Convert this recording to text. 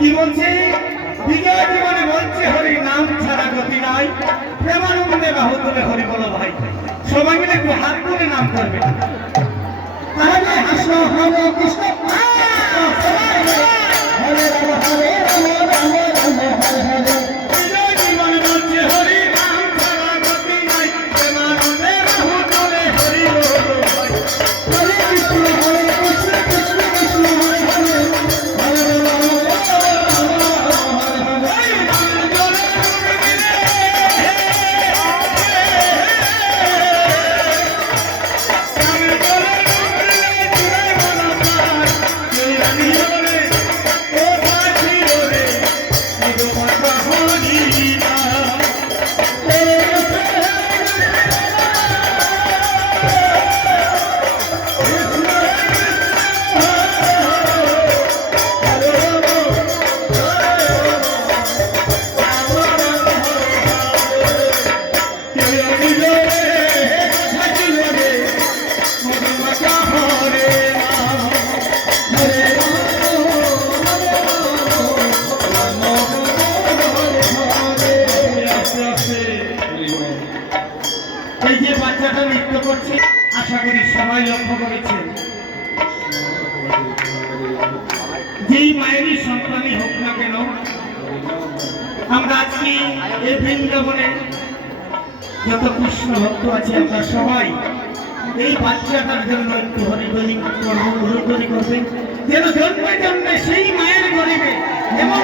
কি বলছে বিজয় জীবনে বলছে হরি নাম ছাড়া গতি নাই প্রেমানন্দে বাহু তুলে হরি বলো ভাই সবাই মিলে একটু হাত তুলে নাম করবে তাহলে হাসো হরে কৃষ্ণ হরে রাম হরে রাম রাম রাম হরে হরে বিজয় জীবনে বলছে হরি নাম ছাড়া গতি নাই প্রেমানন্দে বাহু তুলে হরি বলো ভাই হরে কৃষ্ণ কৃষ্ণ কৃষ্ণ হরে হরে হরে রাম এই যে বাচ্চাটা নৃত্য করছে আশা করি সবাই লক্ষ্য করেছেন যেই মায়েরই সন্তানই হোক না কেন আমরা আজকে এই বৃন্দাবনে যত কৃষ্ণ ভক্ত আছে আমরা সবাই এই বাচ্চাটার জন্য একটু হরিবলি করবো হরিবলি করবেন যেন জন্মে জন্মে সেই মায়ের গরিবে এবং